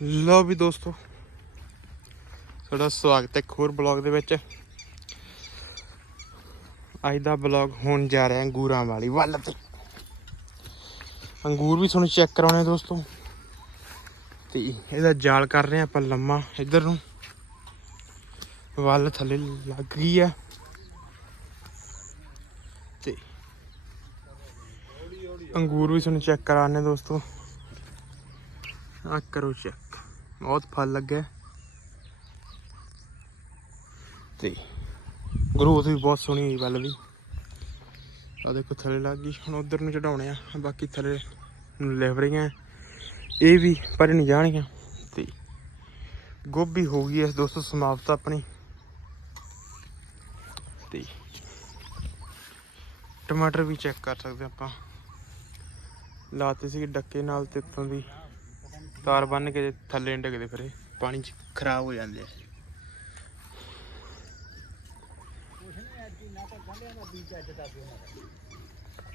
ਲਓ ਵੀ ਦੋਸਤੋ ਤੁਹਾਡਾ ਸਵਾਗਤ ਹੈ ਇੱਕ ਹੋਰ ਬਲੌਗ ਦੇ ਵਿੱਚ। ਅੱਜ ਦਾ ਬਲੌਗ ਹੋਣ ਜਾ ਰਿਹਾ ਅੰਗੂਰਾਂ ਵਾਲੀ ਵੱਲ ਤੇ। ਅੰਗੂਰ ਵੀ ਤੁਹਾਨੂੰ ਚੈੱਕ ਕਰਾਉਣੇ ਦੋਸਤੋ। ਤੇ ਇਹਦਾ ਜਾਲ ਕਰ ਰਹੇ ਆਪਾਂ ਲੰਮਾ ਇੱਧਰ ਨੂੰ। ਵੱਲ ਥੱਲੇ ਲੱਗ ਗਈ ਆ। ਤੇ ਅੰਗੂਰ ਵੀ ਤੁਹਾਨੂੰ ਚੈੱਕ ਕਰਾਣੇ ਦੋਸਤੋ। ਆ ਕਰੋ ਚੈੱਕ ਬਹੁਤ ਫਲ ਲੱਗਿਆ ਤੇ ਗਰੋਥ ਵੀ ਬਹੁਤ ਸੋਹਣੀ ਹੋਈ ਵੱਲ ਵੀ। ਆ ਦੇਖੋ ਥੱਲੇ ਲੱਗ ਗਈ, ਹੁਣ ਉਧਰ ਨੂੰ ਚੜਾਉਣੇ ਆ, ਬਾਕੀ ਥੱਲੇ ਨੂੰ ਲਿਵ ਰਹੀਆਂ। ਇਹ ਵੀ ਪਰ ਨਹੀਂ ਜਾਣਗੀਆਂ। ਤੇ ਗੋਭੀ ਹੋ ਗਈ ਇਸ ਦੋਸਤੋ ਸਮਾਪਤ ਆਪਣੀ। ਤੇ ਟਮਾਟਰ ਵੀ ਚੈੱਕ ਕਰ ਸਕਦੇ ਆਪਾਂ। ਲਾਤੇ ਸੀ ਡੱਕੇ ਨਾਲ ਤੇ ਉੱਤੋਂ ਦੀ। ਤਾਰ ਬੰਨ ਕੇ ਥੱਲੇ ਨੀ ਡਿੱਗਦੇ ਫਿਰ ਇਹ ਪਾਣੀ ਚ। ਖਰਾਬ ਹੋ ਜਾਂਦੇ ਆ।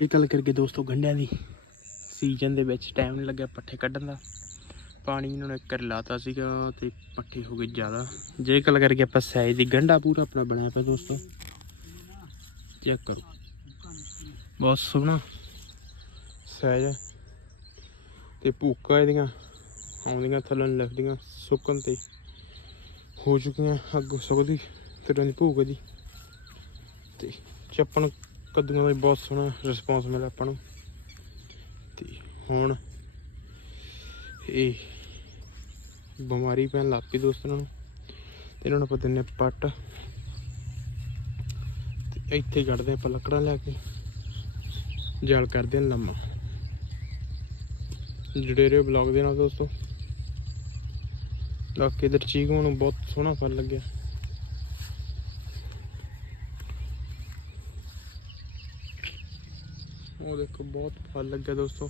ਇਹ ਗੱਲ ਕਰਕੇ ਦੋਸਤੋ ਗੰਢਿਆਂ ਦੀ ਸੀਜ਼ਨ ਦੇ ਵਿੱਚ ਟਾਈਮ ਨਹੀਂ ਲੱਗਿਆ ਪੱਠੇ ਕੱਢਣ ਦਾ। ਪਾਣੀ ਇਹਨਾਂ ਨੇ ਇੱਕ ਵਾਰ ਲਾਤਾ ਸੀਗਾ ਤੇ ਪੱਠੇ ਹੋ ਗਏ ਜ਼ਿਆਦਾ। ਜੇ ਗੱਲ ਕਰਕੇ ਆਪਾਂ ਸਾਈਜ਼ ਦੀ ਗੰਢਾ ਪੂਰਾ ਆਪਣਾ ਬਣਿਆ ਪਿਆ ਦੋਸਤੋ। ਚੈੱਕ ਕਰੋ। ਬਹੁਤ ਸੋਹਣਾ। ਸਾਈਜ਼ ਤੇ ਭੂਕਾ ਇਹਦੀਆਂ। ਆਉਂਦੀਆਂ ਥੱਲੋਂ ਲੱਗਦੀਆਂ ਸੁੱਕਣ ਤੇ ਹੋ ਚੁੱਕੀਆਂ ਅੱਗ ਸੁੱਕਦੀ, ਫਿਰ ਦੀ ਭੂਕ ਦੀ। ਤੇ ਚੱਪਣ ਕੱਦੂਆਂ ਦਾ ਵੀ ਬਹੁਤ ਸੋਹਣਾ ਰਿਸਪੌਂਸ ਮਿਲਿਆ ਆਪਾਂ ਨੂੰ। ਤੇ ਹੁਣ ਇਹ ਬਿਮਾਰੀ ਪੈਣ ਲੱਗ ਪਈ ਦੋਸਤਾਂ ਨੂੰ। ਤੇ ਇਹਨਾਂ ਨੂੰ ਆਪਾਂ ਦਿੰਨੇ ਪੱਟ। ਤੇ ਇੱਥੇ ਹੀ ਕੱਢਦੇ ਆਪਾਂ ਲੱਕੜਾਂ ਲੈ ਕੇ। ਜਲ ਕਰਦੇ ਹਾਂ ਲੰਮਾ। ਜੁੜੇ ਰਹੋ ਬਲੌਗ ਦੇ ਨਾਲ ਦੋਸਤੋ। ਬਾਕੀ ਇਧਰ ਚੀਕੂ ਨੂੰ ਬਹੁਤ ਸੋਹਣਾ ਫਲ ਲੱਗਿਆ। ਉਹ ਦੇਖੋ, ਬਹੁਤ ਫਲ ਲੱਗਿਆ ਦੋਸਤੋ।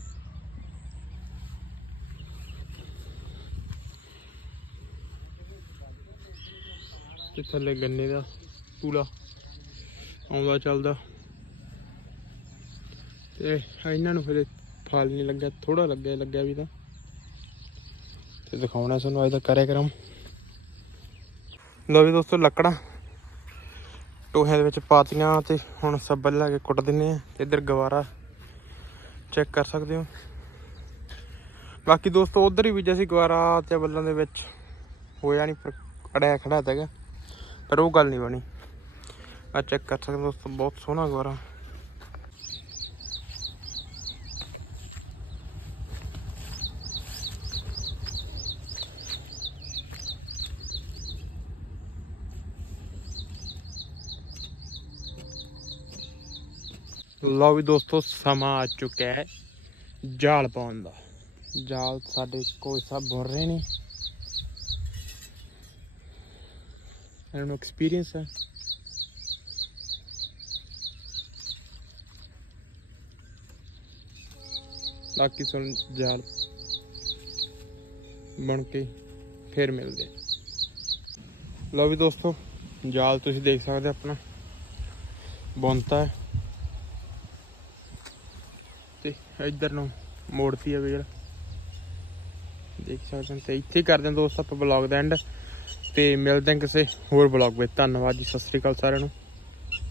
ਤੇ ਥੱਲੇ ਗੰਨੇ ਦਾ ਪੂਲਾ ਆਉਂਦਾ ਚੱਲਦਾ। ਤੇ ਇਹਨਾਂ ਨੂੰ ਫਿਰ ਫਲ ਨਹੀਂ ਲੱਗਿਆ ਥੋੜਾ ਲੱਗਿਆ ਲੱਗਿਆ ਵੀ ਤਾਂ। ਤੇ ਦਿਖਾਉਣਾ ਤੁਹਾਨੂੰ ਅੱਜ ਦਾ ਕਰਿਆ ਲੋ ਵੀ ਦੋਸਤੋ, ਲੱਕੜਾਂ। ਟੋਹਿਆਂ ਦੇ ਵਿੱਚ ਪਾਤੀਆਂ ਤੇ ਹੁਣ ਸੱਬਲ ਲਾ ਕੇ ਕੁੱਟ ਦਿੰਨੇ ਆ। ਤੇ ਇੱਧਰ ਗਵਾਰਾ ਚੈੱਕ ਕਰ ਸਕਦੇ ਹੋ। ਬਾਕੀ ਦੋਸਤੋ, ਉਧਰ ਹੀ ਬੀਜਿਆ ਸੀ ਗਵਾਰਾ ਤੇ ਬੱਲਾਂ ਦੇ ਵਿੱਚ ਹੋਇਆ ਨਹੀਂ ਪਰ ਅੜਿਆ ਖੜਾ ਹੈਗਾ। ਪਰ ਉਹ ਗੱਲ ਨਹੀਂ ਬਣੀ। ਆ ਚੈੱਕ ਕਰ ਸਕਦੇ ਦੋਸਤੋ, ਬਹੁਤ ਸੋਹਣਾ ਗਵਾਰਾ। ਲਓ ਵੀ ਦੋਸਤੋ, ਸਮਾਂ ਆ ਚੁੱਕਿਆ ਹੈ ਜਾਲ ਪਾਉਣ ਦਾ। ਜਾਲ ਸਾਡੇ ਕੋਈ ਸਭ ਭਰ ਰਹੇ ਨੇ ਇਹਨਾਂ ਨੂੰ ਐਕਸਪੀਰੀਅੰਸ ਹੈ। ਬਾਕੀ ਸੁਣ, ਜਾਲ ਬਣ ਕੇ ਫੇਰ ਮਿਲਦੇ ਲਓ ਵੀ ਦੋਸਤੋ, ਜਾਲ ਤੁਸੀਂ ਦੇਖ ਸਕਦੇ ਆਪਣਾ। ਬੁਣਤਾ ਹੈ। ਤੇ ਇੱਧਰ ਨੂੰ ਮੋੜਤੀ ਆ ਵੀਰ। ਦੇਖ ਸਕਦੇ ਹੋ ਤੇ ਇੱਥੇ ਹੀ ਕਰਦੇ ਹਾਂ ਦੋਸਤ ਆਪਾਂ ਬਲੌਗ ਦਾ ਐਂਡ ਤੇ ਮਿਲਦੇ ਹਾਂ ਕਿਸੇ ਹੋਰ ਬਲੌਗ ਵਿੱਚ। ਧੰਨਵਾਦ ਜੀ, ਸਤਿ ਸ੍ਰੀ ਅਕਾਲ ਸਾਰਿਆਂ ਨੂੰ।